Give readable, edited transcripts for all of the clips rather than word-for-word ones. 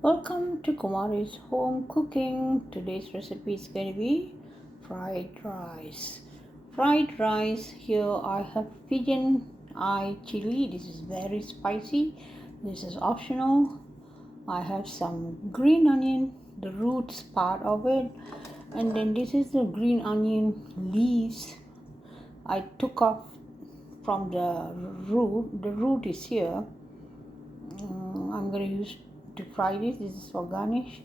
Welcome to Kumari's home cooking. Today's recipe is going to be fried rice. Fried rice, here I have pigeon eye chili. This is very spicy. This is optional. I have some green onion, the roots part of it, and then this is the green onion leaves I took off from the root. The root is here. I'm going to use to fry this. This is for garnish,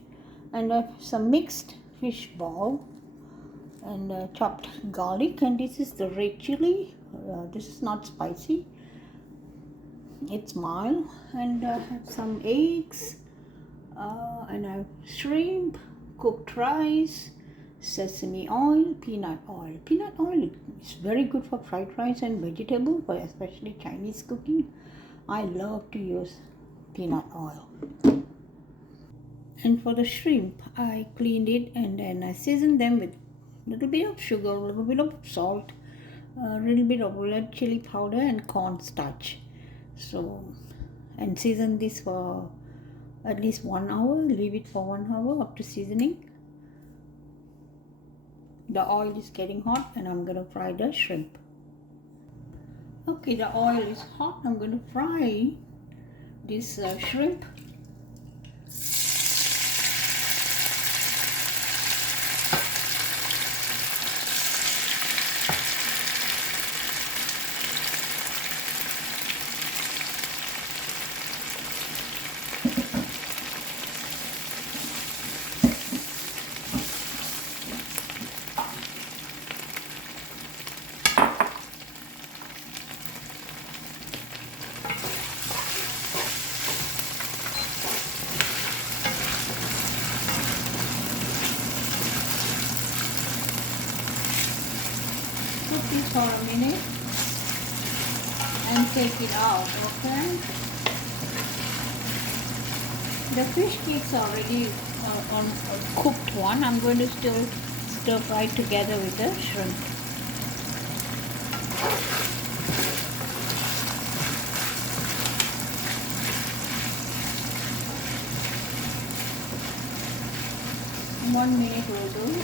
and I have some mixed fish ball and chopped garlic, and this is the red chili. This is not spicy, it's mild, and I have some eggs, and I have shrimp, cooked rice, sesame oil, peanut oil. Peanut oil is very good for fried rice and vegetable, for especially Chinese cooking. I love to use peanut oil. And for the shrimp, I cleaned it and then I seasoned them with a little bit of sugar, a little bit of salt, a little bit of red chili powder and cornstarch. So, and season this for at least 1 hour. Leave it for 1 hour after seasoning. The oil is getting hot and I'm going to fry the shrimp. Okay, the oil is hot. I'm going to fry this shrimp. Cook this for a minute and take it out, okay? The fish cakes are already on a cooked one. I'm going to still stir fry together with the shrimp. One minute will do.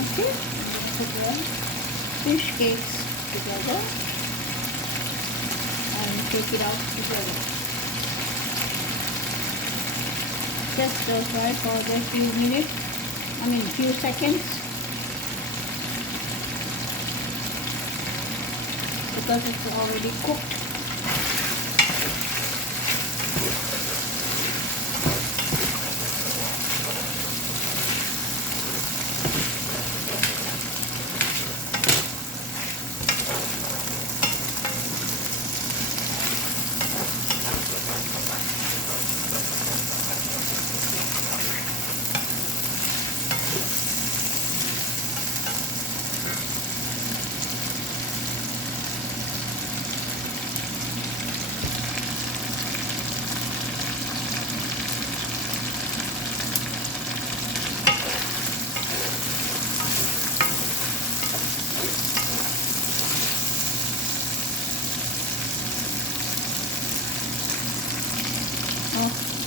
Okay, put the fish cakes together and take it out together. Just stir fry for a few minutes, few seconds, because it's already cooked.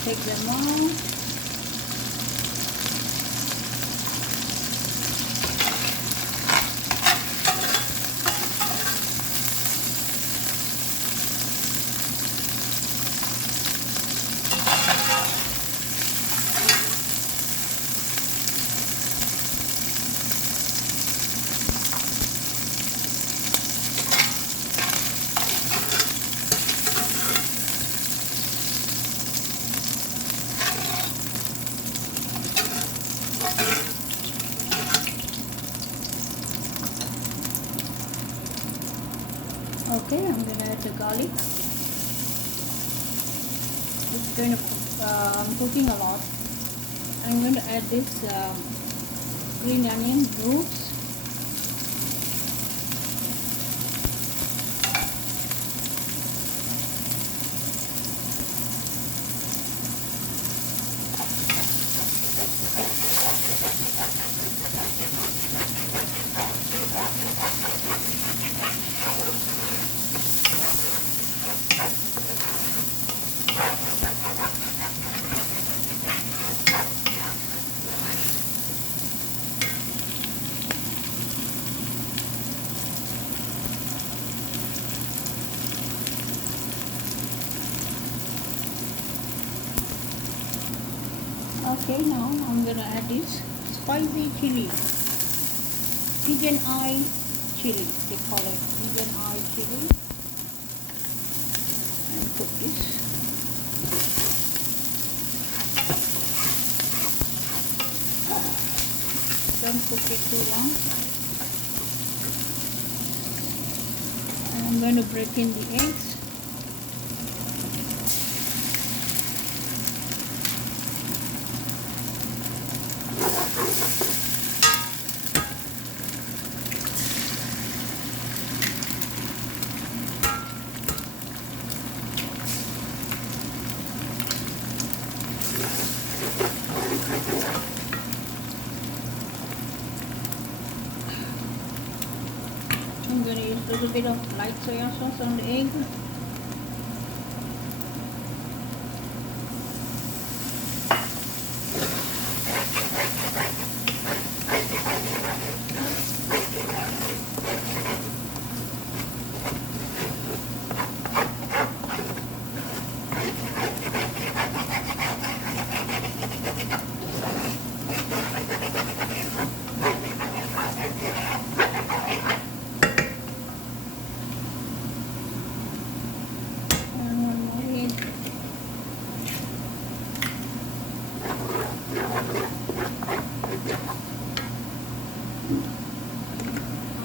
Take them out. Okay, I'm gonna add the garlic. It's going to cooking a lot. I'm going to add this green onion roots. Okay, now I'm gonna add this spicy chili, pigeon eye chili. They call it pigeon eye chili, and put this. Don't cook it too long. And I'm going to break in the eggs. I'm going to use a little bit of light soy sauce on the egg.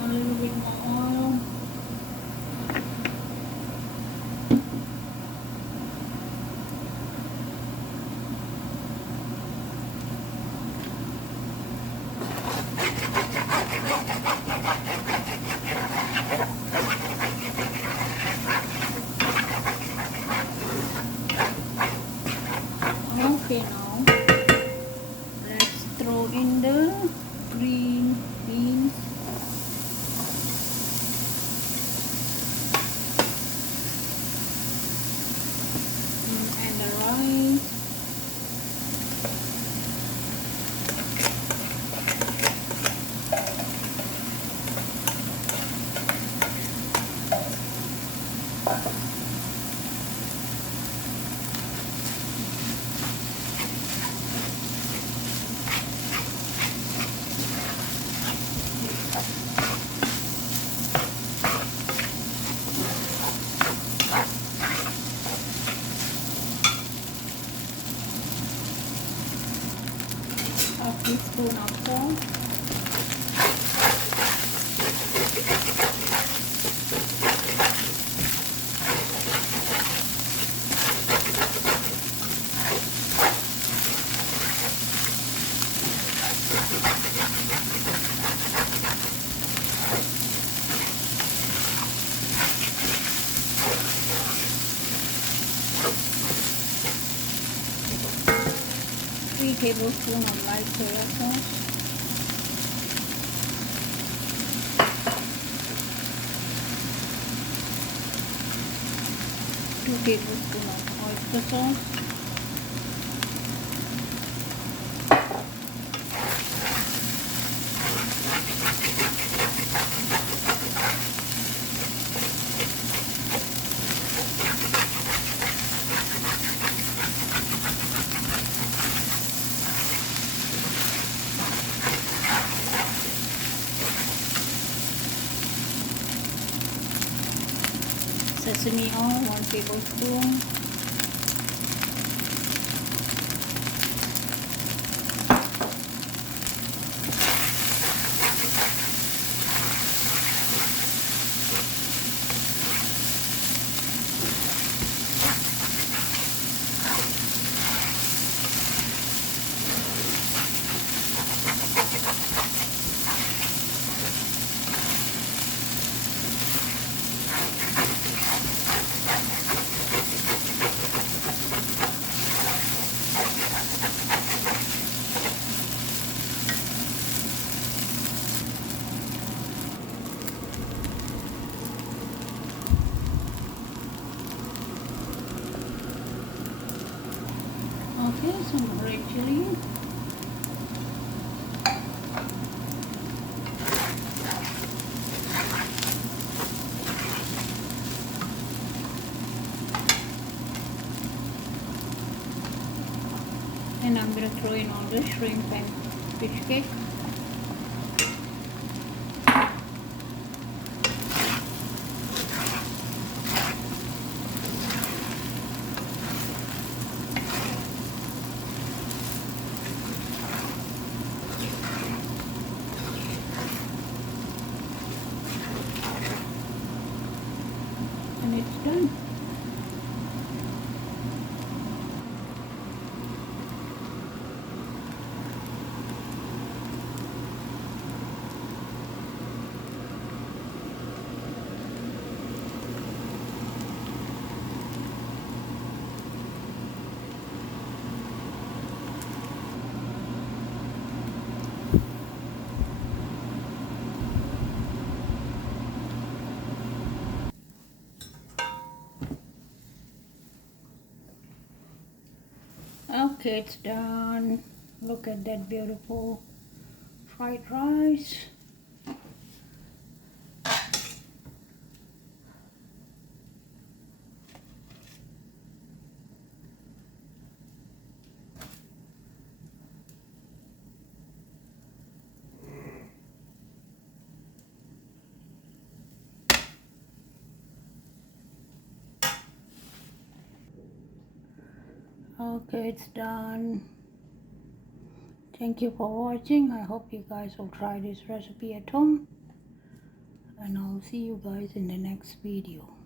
A little bit more oil. Okay, now let's throw in the green beans. And the rice. A teaspoon of salt. Three tablespoons of light soy sauce. 2 tablespoons of oyster sauce. Sesame oil, 1 tablespoon. Okay, some red chili. And I'm going to throw in all the shrimp and fish cake. And it's done. Okay, it's done. Look at that beautiful fried rice. Okay, it's done. Thank you for watching. I hope you guys will try this recipe at home. And I'll see you guys in the next video.